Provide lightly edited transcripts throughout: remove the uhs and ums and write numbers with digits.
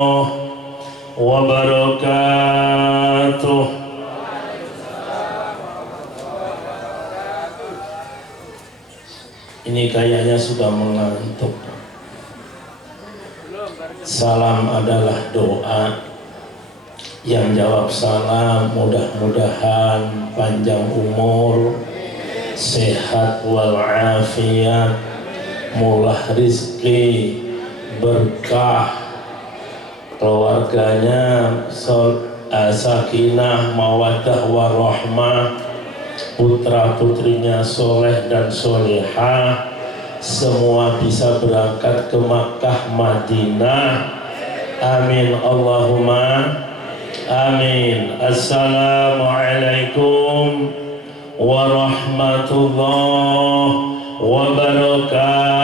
wabarakatuh. Ini kayaknya sudah mengantuk. Salam adalah doa. Yang jawab salam mudah-mudahan panjang umur, sehat walafiat, murah rizki, berkah, keluarganya sakinah, mawaddah warahmah, putra putrinya soleh dan solehah, semua bisa berangkat ke Makkah Madinah. Amin Allahumma amin. Assalamualaikum warahmatullahi wabarakatuh.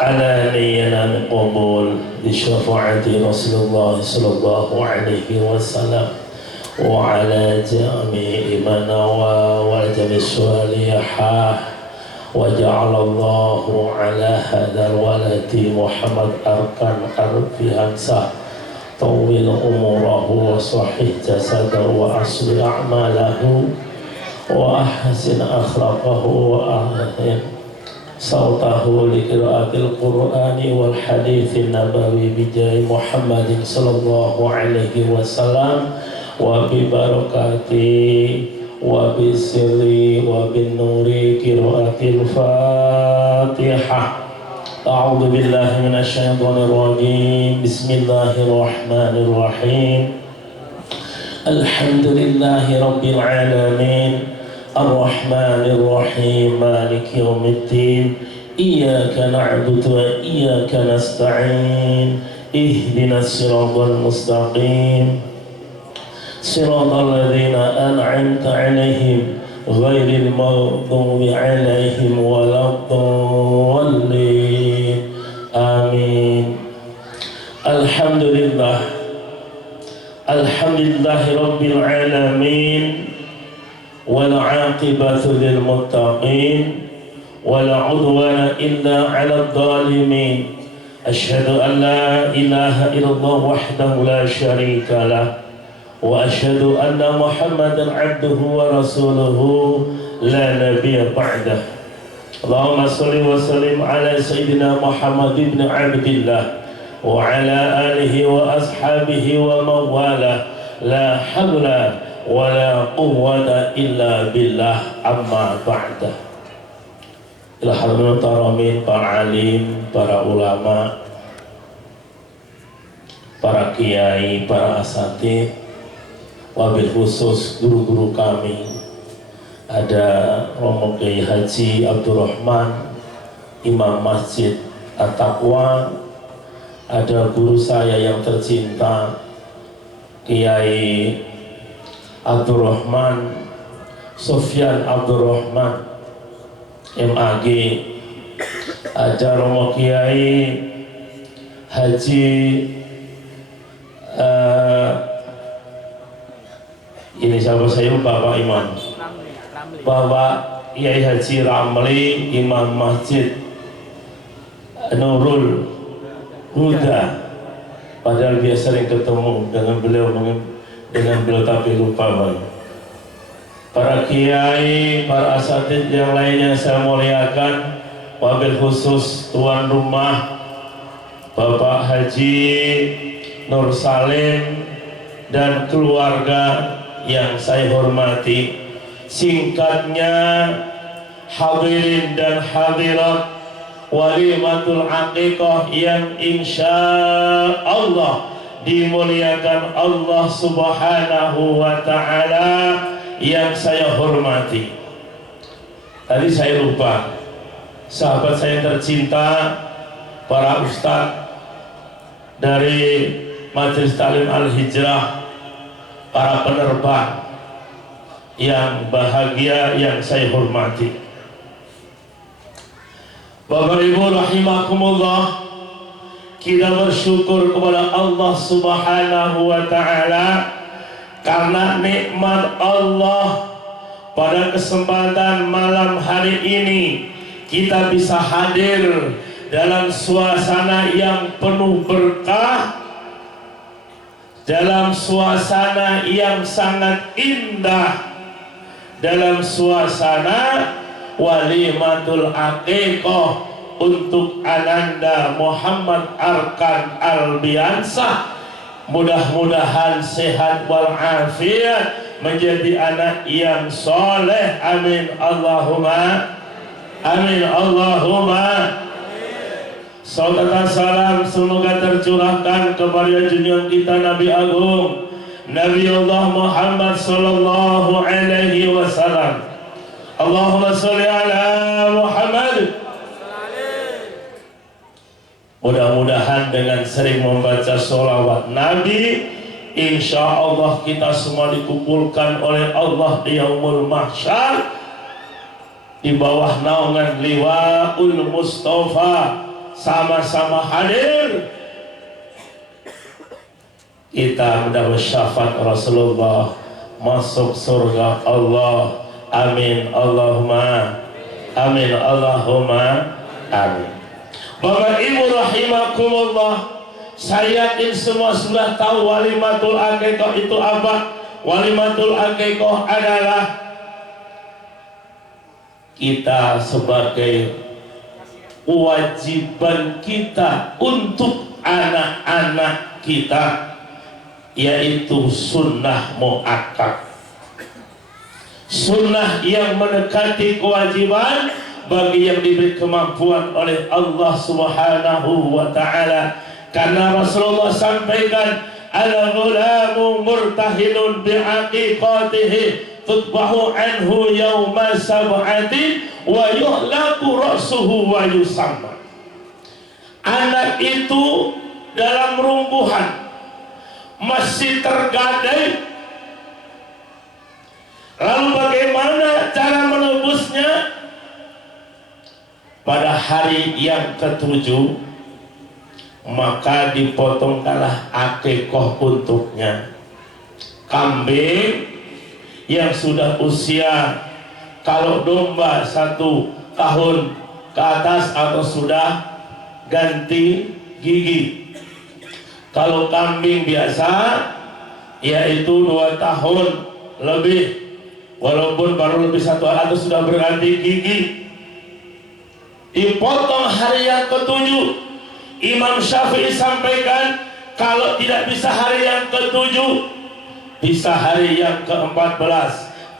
على نينا القبول بشفاعة رسول الله صلى الله عليه وسلم وعلى جميع من نوى وجميع الصالحات وجعل الله على هذا الولد محمد أركان أرفي أنساه طويل أموره وصحيح جسده وأصل أعماله وأحسن أخلاقه وأهله صوته لقراءة القرآن والحديث النبوي بجاه محمد صلى الله عليه وسلم وببركاته وبسر وبالنور قراءة الفاتحة. أعوذ بالله من الشيطان الرجيم. بسم الله الرحمن الرحيم. الحمد لله رب العالمين الرحمن الرحيم مالك يوم الدين إياك نعبد وإياك نستعين اهدنا الصراط المستقيم صراط الذين أنعمت عليهم غير المغضوب عليهم ولا الضالين آمين. الحمد لله رب العالمين والعاقبة للمتقين ولا عدوان إلا على الظالمين. أشهد أن لا إله إلا الله وحده لا شريك له وأشهد أن محمدا عبده ورسوله لا نبي بعده. اللهم صل وسلم على سيدنا محمد بن عبد الله وعلى آله وأصحابه ومن والاه لا حول wala quwwata illa billah amma ba'da. Ilahul taramin, para alim, para ulama, para kiai, para asatidz, wabil khusus guru-guru kami. Ada Romo Kiai Haji Abdurrahman, Imam Masjid At-Taqwa. Ada guru saya yang tercinta Kiai Abdurrahman Sofyan Abdurrahman MAG. Ada Romo Kiai Haji ini siapa saya Bapak Imam Bapak Kiai Haji Ramli, Imam Masjid Nurul Huda. Padahal biasa sering ketemu dengan beliau tapi lupa banget. Para kiai, para asatidz yang lainnya saya muliakan, wabil khusus tuan rumah Bapak Haji Nur Salim dan keluarga yang saya hormati. Singkatnya, hadirin dan hadirat walimatul aqiqah yang insya Allah dimuliakan Allah Subhanahu wa ta'ala yang saya hormati. Tadi saya lupa, sahabat saya tercinta, para ustadz dari Majelis Ta'lim Al-Hijrah, para penerbang yang bahagia yang saya hormati. Bapak Ibu rahimakumullah, kita bersyukur kepada Allah Subhanahu wa ta'ala karena nikmat Allah pada kesempatan malam hari ini kita bisa hadir dalam suasana yang penuh berkah, dalam suasana yang sangat indah, dalam suasana walimatul aqiqah untuk Ananda Muhammad Arkan Albiansah. Mudah-mudahan sehat walafiat, menjadi anak yang soleh. Amin Allahumma amin Allahumma. Saudara salam semoga tercurahkan kepada junjungan kita Nabi Agung Nabi Allah Muhammad sallallahu alaihi wasallam. Allahumma sholli ala Muhammad. Mudah-mudahan dengan sering membaca sholawat Nabi, insya Allah kita semua dikumpulkan oleh Allah di yaumul mahsyar di bawah naungan liwaul Mustafa, sama-sama hadir. Kita mendapat syafaat Rasulullah, masuk surga Allah. Amin Allahumma amin Allahumma amin. Bapak Ibu rahimakumullah, saya yakin semua sudah tahu walimatul aqiqah itu apa. Walimatul aqiqah adalah kita sebagai kewajiban kita untuk anak-anak kita, yaitu sunnah muakkad, sunnah yang mendekati kewajiban bagi yang diberi kemampuan oleh Allah Subhanahu wa ta'ala. Karena Rasulullah sampaikan, al-ghulamu murtahilun bi'aqiqatihi tutbahu anhu yawma sab'ati wa yuhlaku ra'suhu wa yusamma. Anak itu dalam rumbuhan masih tergadai. Lalu bagaimana cara menebusnya? Pada hari yang ketujuh maka dipotongkanlah akikoh untuknya. Kambing yang sudah usia, kalau domba 1 tahun ke atas atau sudah ganti gigi. Kalau kambing biasa yaitu 2 tahun lebih, walaupun baru lebih 1 hari atau sudah berganti gigi, dipotong hari yang ketujuh. Imam Syafi'i sampaikan, kalau tidak bisa hari yang ke-7, bisa hari yang ke-14.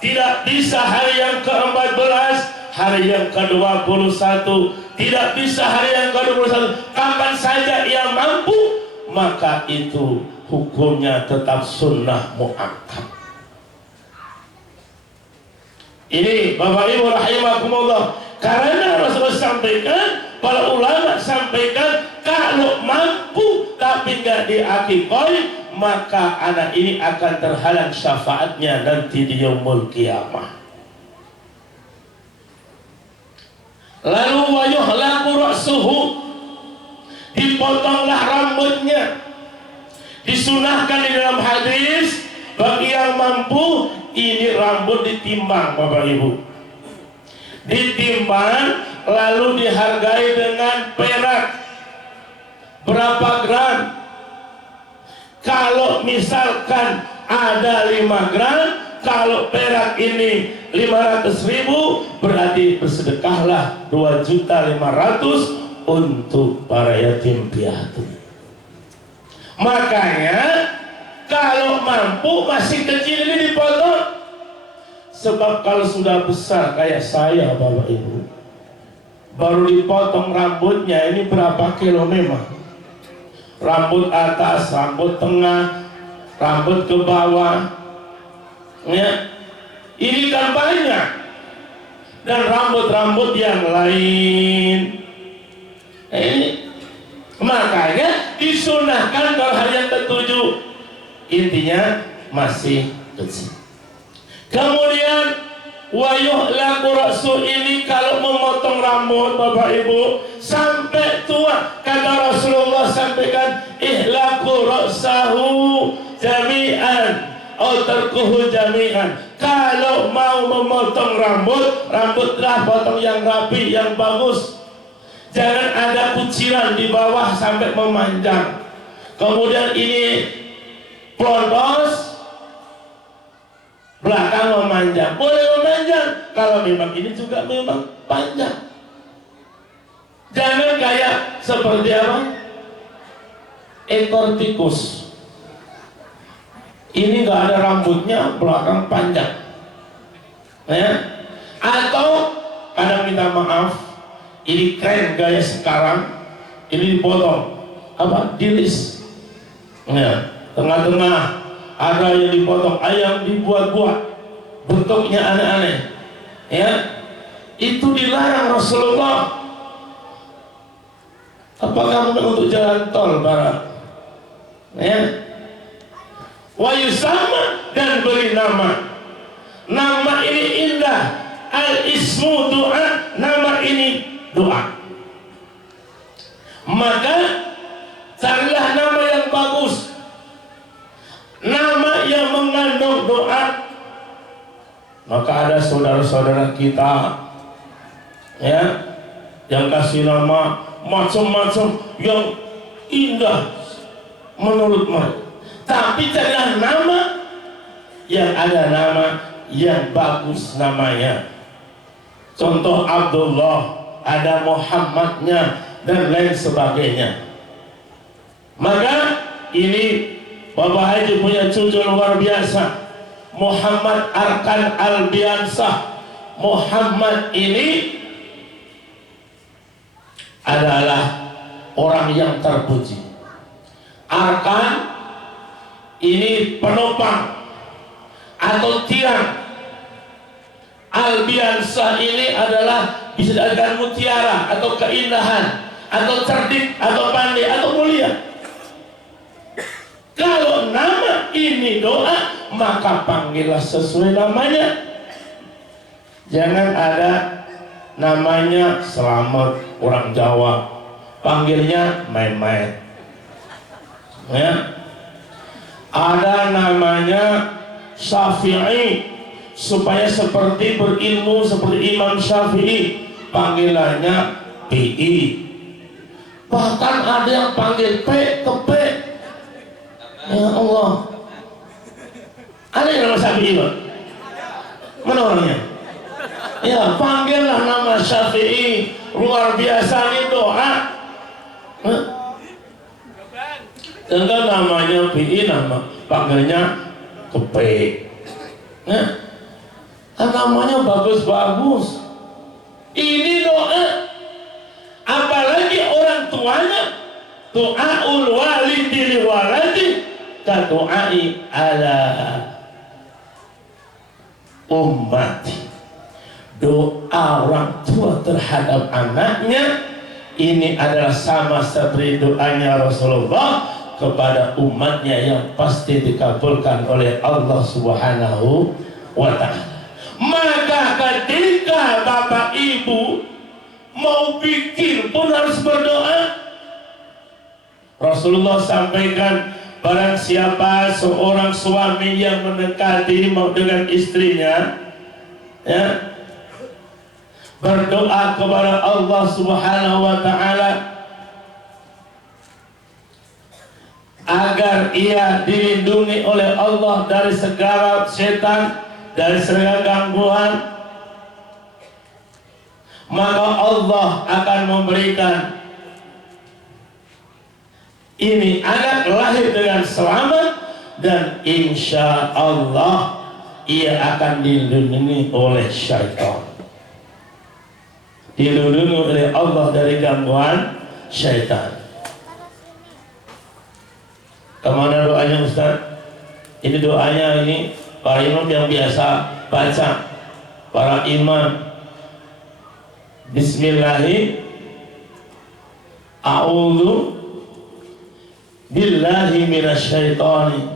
Tidak bisa hari yang ke-14, hari yang ke-21. Tidak bisa hari yang ke-21. Kapan saja ia mampu, maka itu hukumnya tetap sunnah muakkad. Ini Bapak Ibu rahimakumullah. Karena Rasulullah sampaikan, para ulama sampaikan, kalau mampu tapi nggak diakikoi, maka anak ini akan terhalang syafaatnya nanti di yaumul qiyamah. Lalu wa yuhlaku ra'suhu, dipotonglah rambutnya. Disunahkan di dalam hadis, bagi yang mampu, ini rambut ditimbang Bapak Ibu. Ditimbang lalu dihargai dengan perak berapa gram. Kalau misalkan ada 5 gram, kalau perak ini 500.000, berarti bersedekahlah 2.500.000 untuk para yatim piatu. Makanya kalau mampu masih kecil ini dipotong. Sebab kalau sudah besar kayak saya Bapak Ibu, baru dipotong rambutnya ini berapa kilo memang. Rambut atas, rambut tengah, rambut ke bawah, ya. Ini kan banyak. Dan rambut-rambut yang lain. Ini makanya disunahkan kalau hari yang ke-7. Intinya masih kecil. Kemudian wa yuhlaku ra'su, ini kalau memotong rambut Bapak Ibu sampai tua, kata Rasulullah sampaikan, ihlaku ra'sahu jami'an atau tarkuhu jami'an. Kalau mau memotong rambutlah potong yang rapi, yang bagus. Jangan ada kuciran di bawah sampai memanjang. Kemudian ini plontos, belakang memanjang. Boleh memanjang kalau memang ini juga memang panjang. Jangan kayak seperti apa? Ekor tikus. Ini nggak ada rambutnya, belakang panjang, ya. Atau kadang minta maaf, ini keren gaya sekarang, ini dipotong, apa? Dilis, ya. Tengah-tengah ada yang dipotong, ayam dibuat-buat, bentuknya aneh-aneh, ya. Itu dilarang Rasulullah. Apakah untuk jalan tol barat, ya? Wa yusama, dan beri nama. Nama ini indah. Al-ismu doa, nama ini doa. Maka carilah nama yang bagus, nama yang mengandung doa. Maka ada saudara-saudara kita, ya, yang kasih nama macam-macam yang indah menurut mereka. Tapi carilah nama yang ada nama yang bagus namanya. Contoh Abdullah, ada Muhammadnya dan lain sebagainya. Maka ini Bapak Haji punya cucu luar biasa, Muhammad Arkan Albiansah. Muhammad ini adalah orang yang terpuji. Arkan ini penopang atau tiang. Albiansah ini adalah bisa dikatakan mutiara atau keindahan atau cerdik atau pandai atau mulia. Kalau nama ini doa, maka panggillah sesuai namanya. Jangan ada namanya Selamat orang Jawa, panggilnya main-main, ya. Ada namanya Syafi'i, supaya seperti berilmu seperti Imam Syafi'i, panggilannya PI. Bahkan ada yang panggil P ke P. Ya Allah, ada yang nama Syafi'i, Pak? Mana orangnya? Ya, panggillah nama Syafi'i. Luar biasa ini doa. Enggak, namanya PI, nama panggilnya P. Nah, namanya bagus-bagus. Ini doa. Apalagi orang tuanya, doaul walidi li waladi ka doai ala ummati. Doa orang tua terhadap anaknya ini adalah sama seperti doanya Rasulullah kepada umatnya yang pasti dikabulkan oleh Allah Subhanahu wa ta'ala. Maka ketika bapak ibu mau bikin pun harus berdoa. Rasulullah sampaikan, barang siapa seorang suami yang mendekati mau dengan istrinya, ya, berdoa kepada Allah Subhanahu wa ta'ala agar ia dilindungi oleh Allah dari segala setan, dari segala gangguan, maka Allah akan memberikan ini anak lahir dengan selamat, dan insya Allah ia akan dilindungi oleh syaitan, dilindungi oleh Allah dari gangguan syaitan. Kemana doanya Ustaz? Ini doanya ini para imam yang biasa baca, para imam. Bismillahi a'udzu billahi minasyaitani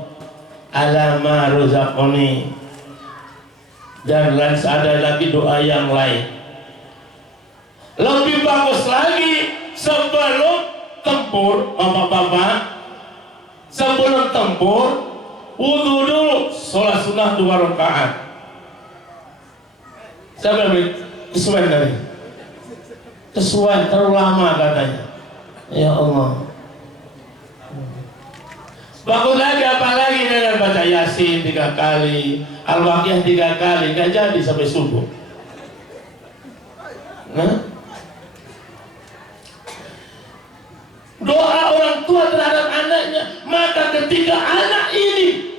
ala ma razaqani. Dan ada lagi doa yang lain. Lebih bagus lagi sebelum tempur, bapak-bapak. Sebelum tempur, wudhu dulu, sholat sunnah 2 rakaat. Siapa yang kesuwen dari? Kesuwen terlalu lama katanya. Ya Allah. Bagus lagi, apalagi dengan baca Yasin 3 kali, Al-Waqiah 3 kali, gak jadi sampai subuh. Doa orang tua terhadap anaknya, maka ketika anak ini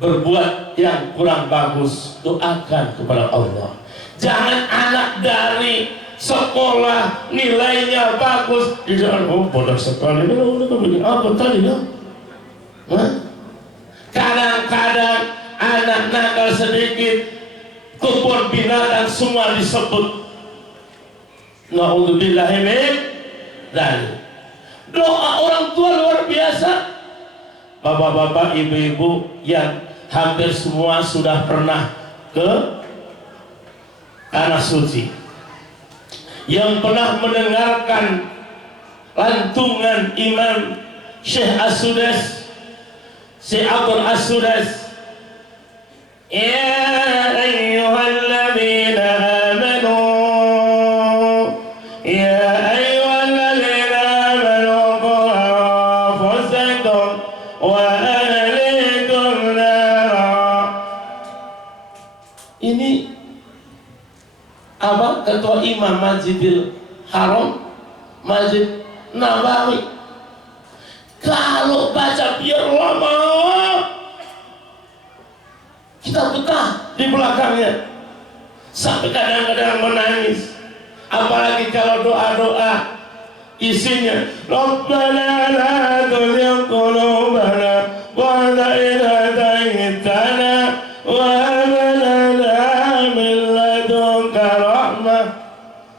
berbuat yang kurang bagus, doakan kepada Allah. Jangan anak dari sekolah nilainya bagus, jangan bodoh sekali. Apa tadi ya? Kadang-kadang anak nakal sedikit, kebun binatang semua disebut. Na'udzubillahi min dzalik. Doa orang tua luar biasa. Bapak-bapak, ibu-ibu yang hampir semua sudah pernah ke tanah suci, yang pernah mendengarkan lantungan Imam Syekh As-Sudais, Syekh Abdul As-Sudais, ya ayyuhalladzina amanu, ya ayyuhalladzina amanu qu anfusakum wa ahlikum nara. Ini apa? Ketua Imam Masjidil Haram, Masjid Nabawi. Kalau baca biar lama, kita betah di belakangnya sampai kadang-kadang menangis. Apalagi kalau doa-doa isinya Rabbana la tuzigh qulubana ba'da idh hadaytana wa hab lana min ladunka rahmah.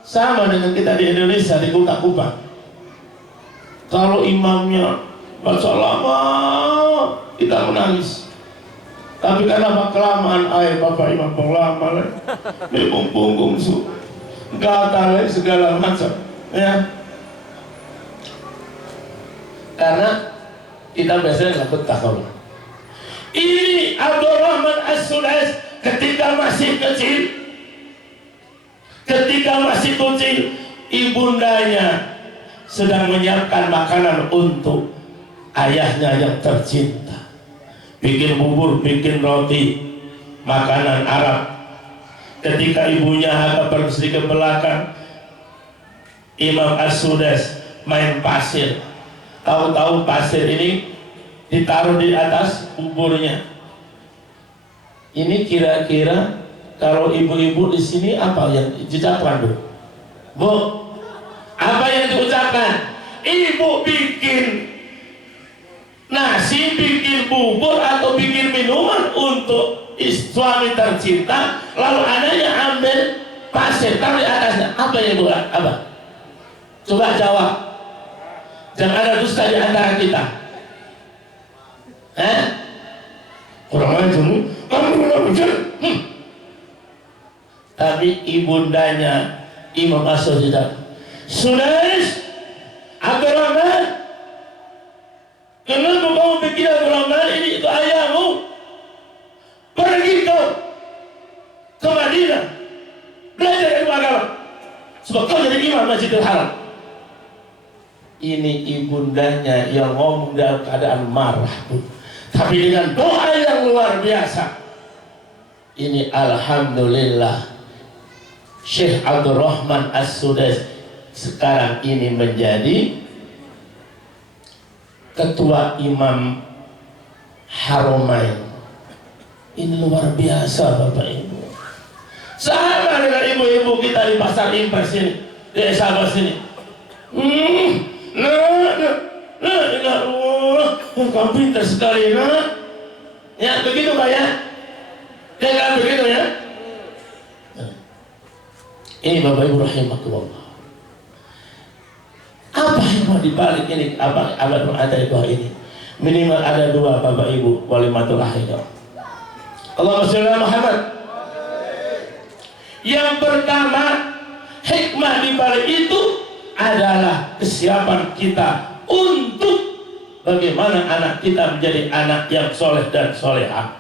Sama dengan kita di Indonesia di Kuta-Kupang. Kalau imamnya baca lama, kita menangis. Tapi karena kelamaan air Bapak Imam penglama, di punggung su, gatal segala macam, ya. Karena kita biasanya nggak betah kalau. Ini Abdul Rahman As-Sudais ketika masih kecil, ibundanya sedang menyiapkan makanan untuk ayahnya yang tercinta. Bikin bubur, bikin roti, makanan Arab. Ketika ibunya agak pergi ke belakang, Imam As-Sudais main pasir. Tahu-tahu pasir ini ditaruh di atas buburnya. Ini kira-kira kalau ibu-ibu di sini apa yang diucapkan, Bu? Bu, apa yang diucapkan? Ibu bikin nasi, bikin bubur atau bikin minuman untuk suami tercinta, lalu anaknya ambil pasir taruh di atasnya. Apa yang buat? Apa? Coba jawab. Jangan ada dusta di antara kita. Kurang ajar. Tapi ibundanya Imam As-Sudais, Sudais, Abdul Rahman, kenapa kamu bikin Abdul Rahman ini itu ayahmu? Pergi kau ke Madinah, belajar ilmu agama, sebab kau jadi imam Masjidil Haram. Ini ibundanya yang ngomong dalam keadaan marah, tapi dengan doa yang luar biasa. Ini alhamdulillah Syekh Abdul Rahman As-Sudais sekarang ini menjadi ketua Imam Haramain. Ini luar biasa Bapak Ibu. Sama dengan ibu-ibu kita di pasar Impres ini, di Sabah sini. Kamu pintar sekali, nak. Ya begitu Pak ya. Ya kan begitu ya. Ini Bapak Ibu rahimakumullah. Apa yang mau dibalik ini? Apa ada doa ini? Minimal ada dua Bapak Ibu walimatul akhir. Allahumma sholli ala Muhammad. Yang pertama, hikmah dibalik itu adalah kesiapan kita untuk bagaimana anak kita menjadi anak yang soleh dan solehah.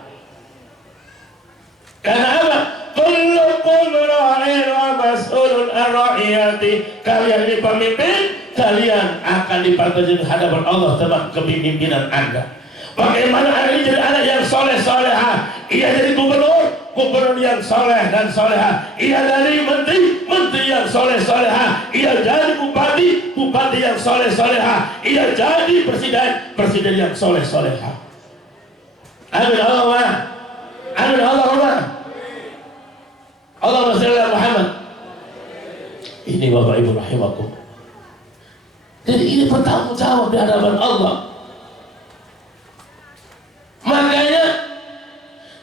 Karena apa? Kullukum ra'in wa mas'ulun an ra'iyati. Kalian ini pemimpin, kalian akan dipanggil di hadapan Allah tentang kepemimpinan Anda. Bagaimana Anda ini jadi anak yang soleh soleha? Ia jadi gubernur yang soleh dan soleha. Ia jadi menteri yang soleh soleha. Ia jadi bupati yang soleh soleha. Ia jadi presiden yang soleh soleha. Amin Allahumma. Amin Allahumma. Allahumma shalli ala Muhammad. Ini Bapak Ibu rahimakum. Jadi ini bertanggung jawab di hadapan Allah. Makanya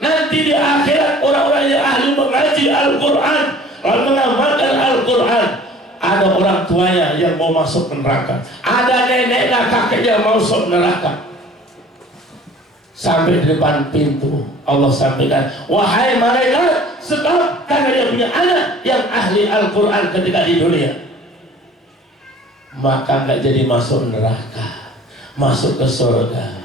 nanti di akhirat orang-orang yang ahli mengaji Al-Quran, mengamalkan Al-Quran, ada orang tuanya yang mau masuk neraka, ada nenek dan kakeknya mau masuk neraka. Sampai di depan pintu Allah sampaikan, wahai malaikat, sebab karena dia punya anak yang ahli Al-Quran ketika di dunia, maka nggak jadi masuk neraka, masuk ke surga.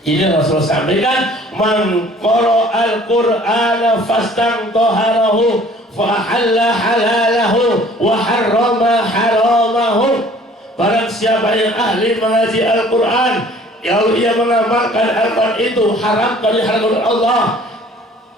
Ini Rasulullah sampaikan, man qara al-Qur'ana fastangtaharahu fa ahalla halalahu wa harrama haramahu. Barang siapa yang ahli mengaji Al-Quran, kalau ia mengamalkan Al-Quran itu haramkan diharamkan Allah,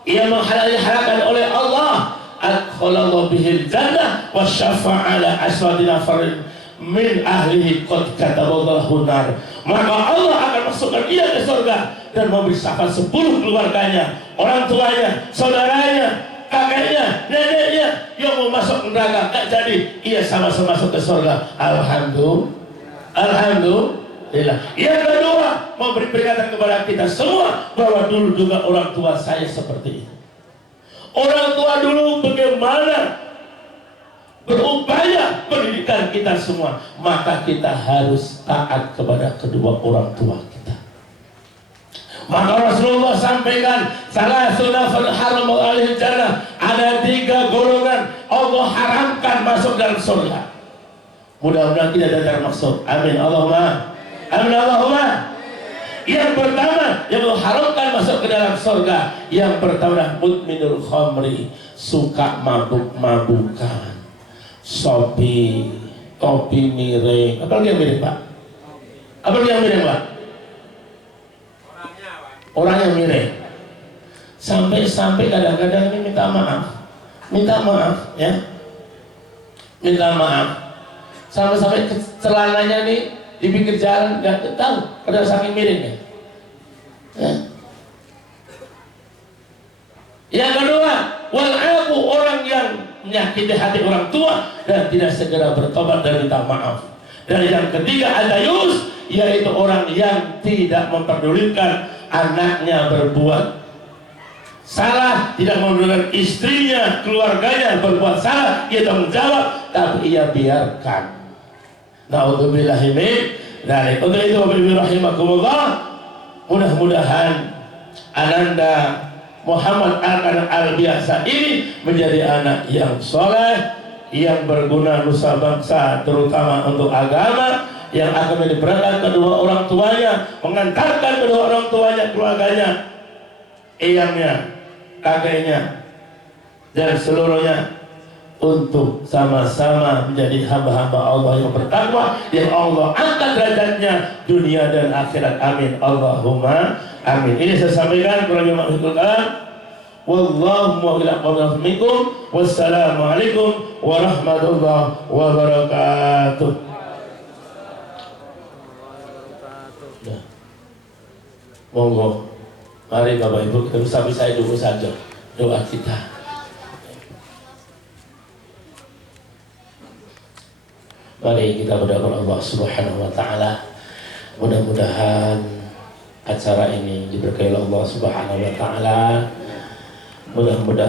ia menghalalkan oleh Allah, adkhalallahu bihil jannah wa syafa'a ala aswadi nafarin min ahlihi qad kataballahu nar. Maka Allah akan masukkan ia ke surga dan memberi syafaat 10 keluarganya, orang tuanya, saudaranya, kakeknya, neneknya yang mau masuk neraka. Tak jadi ia sama-sama masuk ke surga. Alhamdulillah. Yang kedua, memberi peringatan kepada kita semua bahwa dulu juga orang tua saya seperti itu. Orang tua dulu bagaimana berupaya pendidikan kita semua, maka kita harus taat kepada kedua orang tua kita. Maka Rasulullah sampaikan, salah sunafal haram alil jannah, ada 3 golongan Allah haramkan masuk dalam surga. Mudah-mudahan kita termasuk. Amin Allahumma. Amin Allahumma. Yang pertama yang haramkan masuk ke dalam surga, yang pertama mudminul khamri, suka mabuk-mabukan, sopi, kopi miring. Apa yang miring Pak? Apa yang miring Pak? Orang yang miring. Sampai kadang-kadang ini minta maaf ya, minta maaf. Sampai celananya nih di pinggir jalan nggak tahu, kadang saking miringnya. Ya. Yang kedua, walaku, orang yang menyakiti hati orang tua dan tidak segera bertobat dan minta maaf. Dan yang ketiga ada yus, yaitu orang yang tidak memperdulikan anaknya berbuat salah, tidak memperdulikan istrinya, keluarganya berbuat salah, ia tanggung jawab, tapi ia biarkan. Na'udzubillahi min dzalik. Untuk itu Bapak Ibu rahimakumullah, mudah-mudahan Ananda Muhammad Al-Biasa ini menjadi anak yang soleh, yang berguna nusa bangsa, terutama untuk agama, yang akan menjadi berkat kedua orang tuanya, mengantarkan kedua orang tuanya, keluarganya, eyangnya, kakeknya, dan seluruhnya untuk sama-sama menjadi hamba-hamba Allah yang bertakwa, yang Allah angkat derajatnya dunia dan akhirat. Amin Allahumma amin. Ini saya sampaikan kurang lebih maksudul kalam. Wallahu muwaffiq minkum. Wassalamualaikum warahmatullahi wabarakatuh. Monggo, mari Bapak Ibu kita bisa dulu saja doa kita. Mari kita berdoa Allah Subhanahu wa taala. Mudah-mudahan acara ini diberkahi Allah Subhanahu wa taala. Mudah-mudahan